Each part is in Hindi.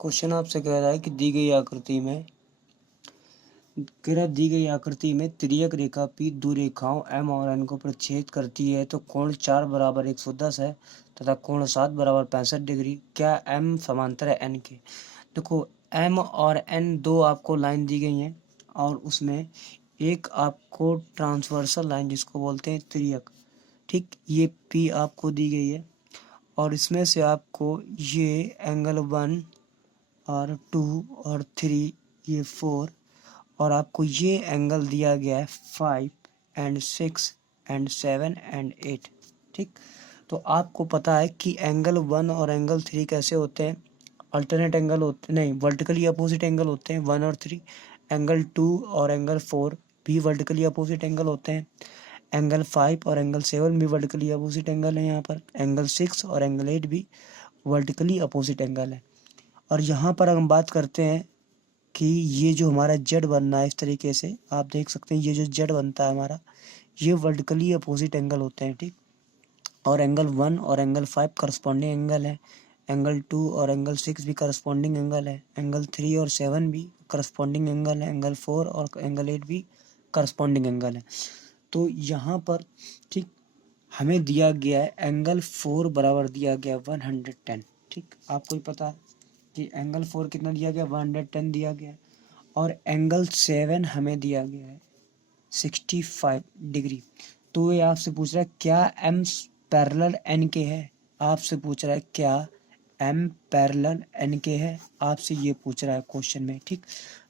क्वेश्चन आपसे कह रहा है कि दी गई आकृति में तिर्यक रेखा P दो रेखाओं M और N को प्रतिच्छेद करती है तो कोण 4 बराबर 110 है तथा कोण 7 बराबर 65 डिग्री। क्या M समांतर है N के? देखो M और N दो आपको लाइन दी गई हैं और उसमें एक आपको ट्रांसवर्सल लाइन जिसको बोलते हैं तिर्यक, ठीक, ये P आपको दी गई है और इसमें से आपको ये एंगल 1 और 2 और 3, ये 4 और आपको ये एंगल दिया गया है 5 एंड 6 एंड 7 एंड 8, ठीक। तो आपको पता है कि एंगल 1 और एंगल 3 कैसे होते हैं, अल्टरनेट एंगल होते नहीं, वर्टिकली अपोजिट एंगल होते हैं 1 और 3। एंगल 2 और एंगल 4 भी वर्टिकली अपोजिट एंगल होते हैं। एंगल 5 और एंगल 7 भी वर्टिकली अपोजिट एंगल है। यहाँ पर एंगल 6 और एंगल 8 भी वर्टिकली अपोजिट एंगल है। और यहाँ पर हम बात करते हैं कि ये जो हमारा जेड बनना है, इस तरीके से आप देख सकते हैं, ये जो जेड बनता है हमारा, ये वर्टिकली अपोजिट एंगल होते हैं, ठीक। और एंगल 1 और एंगल 5 करस्पॉन्डिंग एंगल है। एंगल 2 और एंगल 6 भी करस्पॉन्डिंग एंगल है। एंगल 3 और 7 भी करस्पॉन्डिंग एंगल है। एंगल 4 और एंगल 8 भी करस्पॉन्डिंग एंगल है। तो यहाँ पर, ठीक, हमें दिया गया है एंगल 4 बराबर दिया गया 110, ठीक। आपको ही पता है कि एंगल 4 कितना दिया गया, 110 दिया गया है। और एंगल 7 हमें दिया गया है 65 डिग्री। तो ये आपसे पूछ रहा है क्या M पैरेलल N के है, आपसे पूछ रहा है क्या M पैरेलल N के है, आपसे ये पूछ रहा है क्वेश्चन में, ठीक।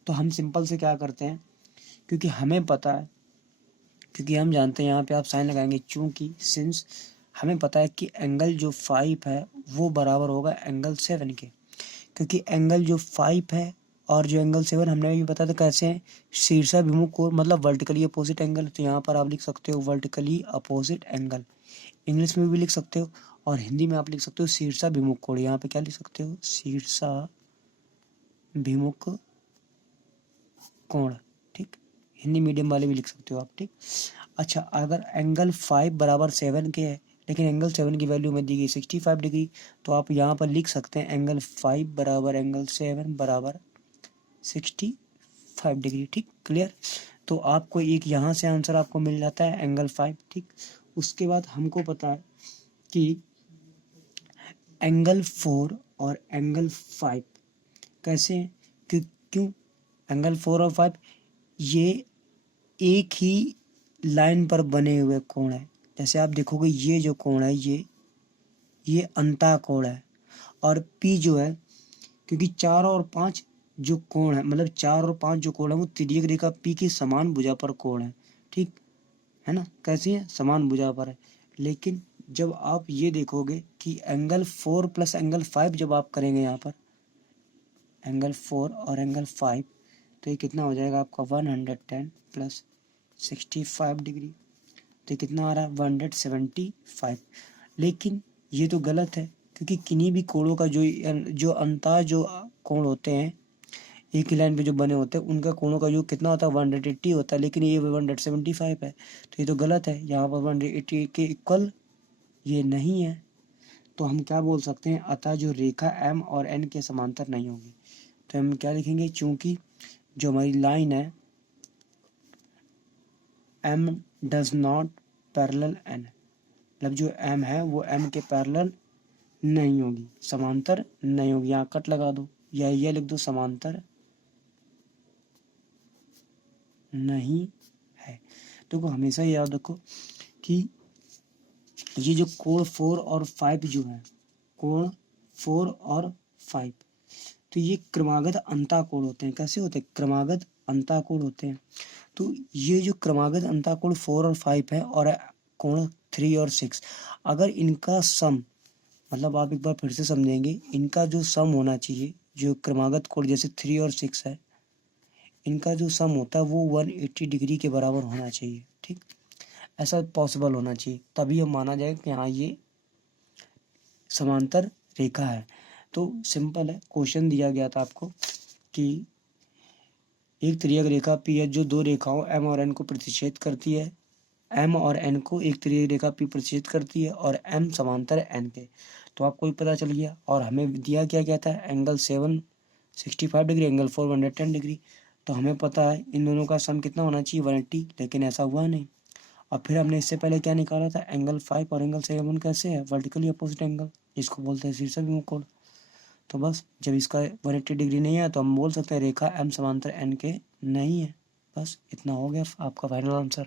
तो हम सिंपल से क्या करते हैं, क्योंकि हमें पता है, क्योंकि हम जानते हैं, यहाँ पे आप साइन लगाएंगे, चूंकि सिंस हमें पता है कि एंगल जो 5 है वो बराबर होगा एंगल 7 के, क्योंकि एंगल जो 5 है और जो एंगल 7 हमने भी बताया था कैसे हैं, शीर्षाभिमुख कोण, मतलब वर्टिकली अपोजिट एंगल। तो यहाँ पर आप लिख सकते हो वर्टिकली अपोजिट एंगल, इंग्लिश में भी लिख सकते हो और हिंदी में आप लिख सकते हो शीर्षाभिमुख कोण। यहाँ पे क्या लिख सकते हो, शीर्षाभिमुख कोण, ठीक। हिंदी मीडियम वाले भी लिख सकते हो आप, ठीक। अच्छा, अगर एंगल 5 बराबर 7 के है लेकिन एंगल 7 की वैल्यू में दी गई 65 डिग्री, तो आप यहाँ पर लिख सकते हैं एंगल 5 बराबर एंगल 7 बराबर 65 डिग्री, ठीक, क्लियर। तो आपको एक यहाँ से आंसर आपको मिल जाता है एंगल 5, ठीक। उसके बाद हमको पता है कि एंगल 4 और एंगल 5 कैसे हैं, क्यों एंगल 4 और 5 ये एक ही लाइन पर बने हुए कोण है। जैसे आप देखोगे ये जो कोण है ये अंतःकोण है और P जो है, क्योंकि 4 और 5 जो कोण है, मतलब 4 और 5 जो कोण है वो तिर्यक रेखा P की समान भुजा पर कोण है, ठीक है ना। कैसी है, समान भुजा पर है। लेकिन जब आप ये देखोगे कि एंगल 4 प्लस एंगल 5 जब आप करेंगे, यहाँ पर एंगल 4 और एंगल 5, तो ये कितना हो जाएगा आपका 110 प्लस 65 डिग्री, तो कितना आ रहा है 175। लेकिन ये तो गलत है, क्योंकि किन्हीं भी कोणों का जो कोण होते हैं एक ही लाइन पे जो बने होते हैं उनका कोणों का योग कितना होता है 180 होता है, लेकिन ये 175 है, तो ये तो गलत है। यहाँ पर 180 के इक्वल ये नहीं है, तो हम क्या बोल सकते हैं, अतः जो रेखा M और N के समांतर नहीं होगी। तो हम क्या लिखेंगे, चूंकि जो हमारी लाइन है M does not parallel N, मतलब जो M है वो M के पैरेलल नहीं होगी, समांतर नहीं होगी। यहाँ कट लगा दो या ये लिख दो, समांतर नहीं है। तो हमेशा याद रखो कि ये जो कोण 4 और 5 जो है, कोण 4 और 5, तो ये क्रमागत अंतःकोण होते हैं। कैसे होते हैं, क्रमागत अंतःकोण होते हैं। तो ये जो क्रमागत अंतःकोण 4 और 5 है और कोण 3 और 6, अगर इनका सम, मतलब आप एक बार फिर से समझेंगे, इनका जो सम होना चाहिए, जो क्रमागत कोण जैसे 3 और 6 है, इनका जो सम होता है वो 180 डिग्री के बराबर होना चाहिए, ठीक। ऐसा पॉसिबल होना चाहिए, तभी हम माना जाए कि हाँ ये समांतर रेखा है। तो सिंपल है, क्वेश्चन दिया गया था आपको कि एक तिर्यक रेखा P है जो दो रेखाओं M और N को प्रतिच्छेद करती है, M और N को एक तिर्यक रेखा P प्रतिच्छेद करती है और M समांतर है N के। तो आपको भी पता चल गया। और हमें दिया क्या क्या था, एंगल 7 65 डिग्री, एंगल 4 110 डिग्री। तो हमें पता है इन दोनों का सम कितना होना चाहिए 180, लेकिन ऐसा हुआ नहीं। और फिर हमने इससे पहले क्या निकाला था, एंगल 5 और एंगल 7 कैसे है, वर्टिकली अपोजिट एंगल, जिसको बोलते हैं शीर्षक विमुख कोण। तो बस जब इसका 180 डिग्री नहीं है तो हम बोल सकते हैं रेखा एम समांतर एन के नहीं है। बस इतना हो गया आपका फाइनल आंसर।